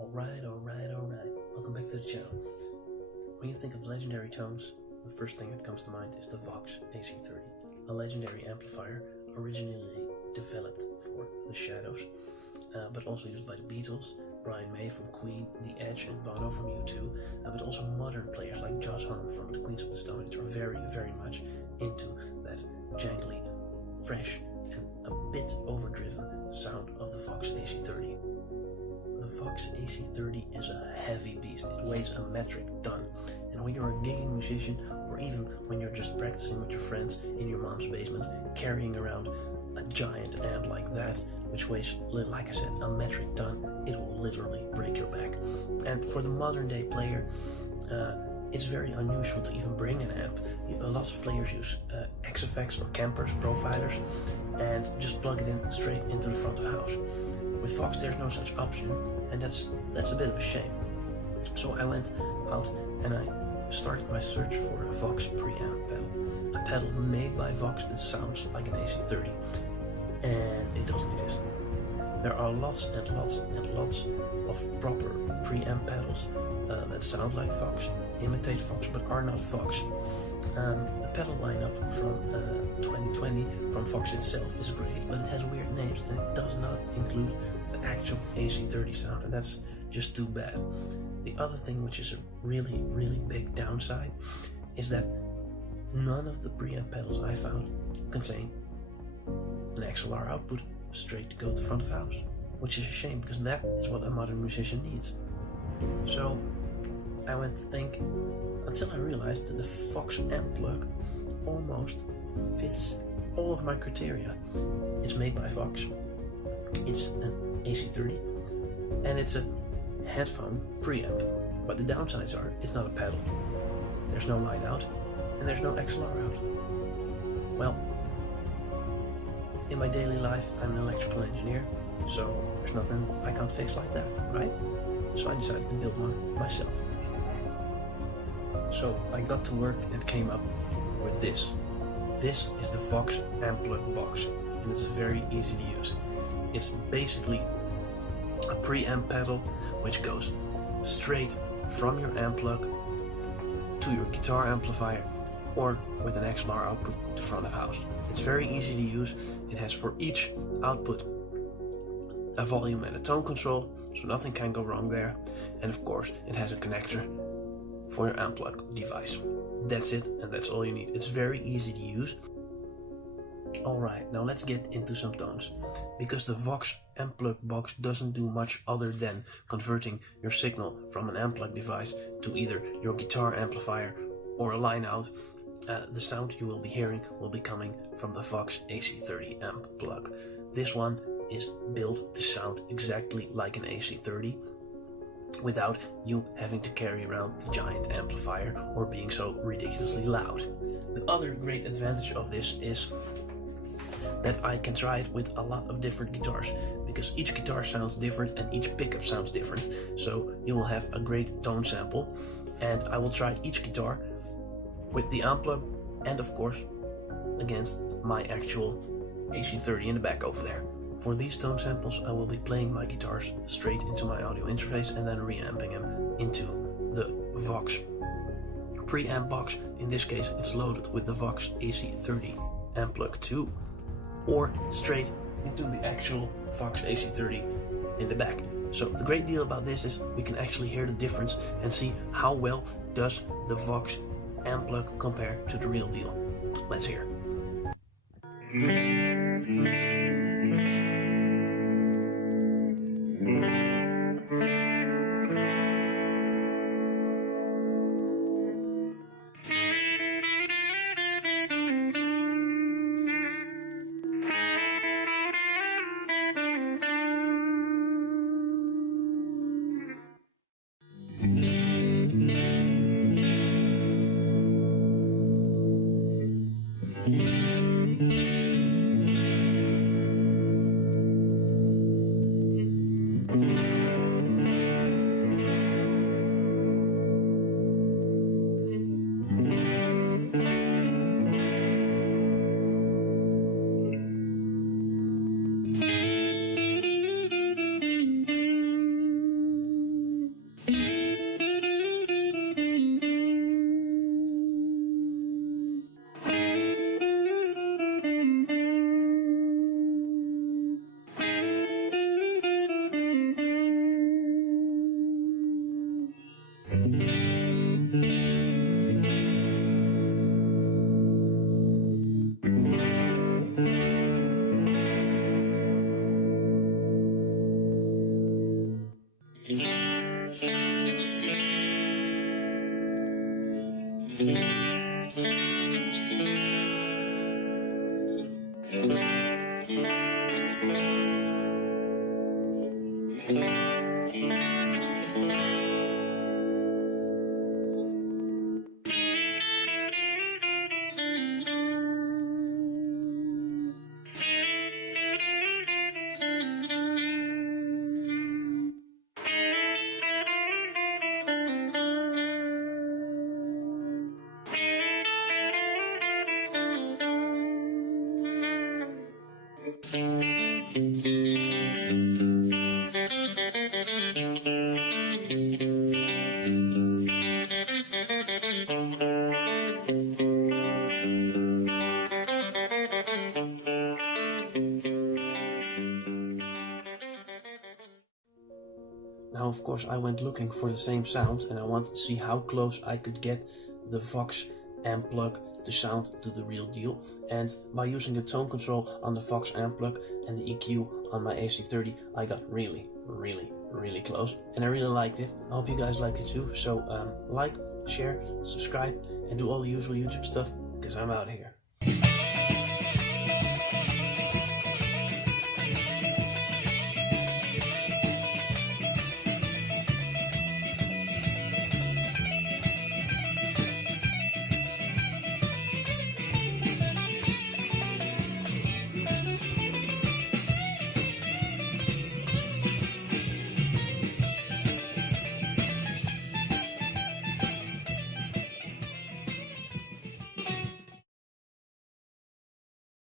Alright. Welcome back to the channel. When you think of legendary tones, the first thing that comes to mind is the Vox AC30, a legendary amplifier originally developed for the Shadows, but also used by the Beatles, Brian May from Queen, The Edge and Bono from U2, but also modern players like Josh Homme from the Queens of the Stone Age are very much into that jangly, fresh and a bit overdriven sound of the Vox AC30. The Vox AC30 is a heavy beast. It weighs a metric ton, and when you're a gigging musician, or even when you're just practicing with your friends in your mom's basement, carrying around a giant amp like that, which weighs, like I said, a metric ton, it will literally break your back. And for the modern day player, it's very unusual to even bring an amp. Lots of players use XFX or Campers, profilers, and just plug it in straight into the front of house. With Vox there's no such option, and that's a bit of a shame. So I went out and I started my search for a Vox Preamp pedal. A pedal made by Vox that sounds like an AC30, and it doesn't exist. There are lots and lots of proper preamp pedals that sound like Vox, imitate Vox, but are not Vox. The pedal lineup from 2020 from Vox itself is great, but it has weird names and it does not include the actual AC30 sound, and that's just too bad. The other thing, which is a really big downside, is that none of the preamp pedals I found contain an XLR output straight to go to front of house, which is a shame because that is what a modern musician needs. So I went to think until I realized that the Vox AmPlug almost fits all of my criteria. It's made by Vox, it's an AC30, and it's a headphone preamp. But the downsides are, it's not a pedal, there's no line out, and there's no XLR out. Well, in my daily life I'm an electrical engineer, so there's nothing I can't fix like that, right? So I decided to build one myself. So I got to work and came up with this. This is the Vox AmPlug box, and it's very easy to use. It's basically a preamp pedal which goes straight from your AmPlug to your guitar amplifier, or with an XLR output to front of house. It's very easy to use. It has for each output a volume and a tone control, so nothing can go wrong there. And of course it has a connector for your AmPlug device. That's it, and that's all you need. It's very easy to use. Alright, now let's get into some tones. Because the Vox AmPlug box doesn't do much other than converting your signal from an AmPlug device to either your guitar amplifier or a line out, the sound you will be hearing will be coming from the Vox AC30 amp plug. This one is built to sound exactly like an AC30, without you having to carry around the giant amplifier or being so ridiculously loud. The other great advantage of this is that I can try it with a lot of different guitars, because each guitar sounds different and each pickup sounds different, so you will have a great tone sample, and I will try each guitar with the AmPlug and of course against my actual AC30 in the back over there. For these tone samples I will be playing my guitars straight into my audio interface and then reamping them into the Vox preamp box. In this case it's loaded with the Vox AC30 AmPlug 2, or straight into the actual Vox AC30 in the back. So the great deal about this is we can actually hear the difference and see how well does the Vox AmPlug compare to the real deal. Let's hear. Now, of course, I went looking for the same sound, and I wanted to see how close I could get the Vox AmPlug to sound to the real deal. And by using the tone control on the Vox AmPlug and the EQ on my AC30, I got really close, and I really liked it. I hope you guys liked it too. So like, share, subscribe, and do all the usual YouTube stuff, because I'm out of here.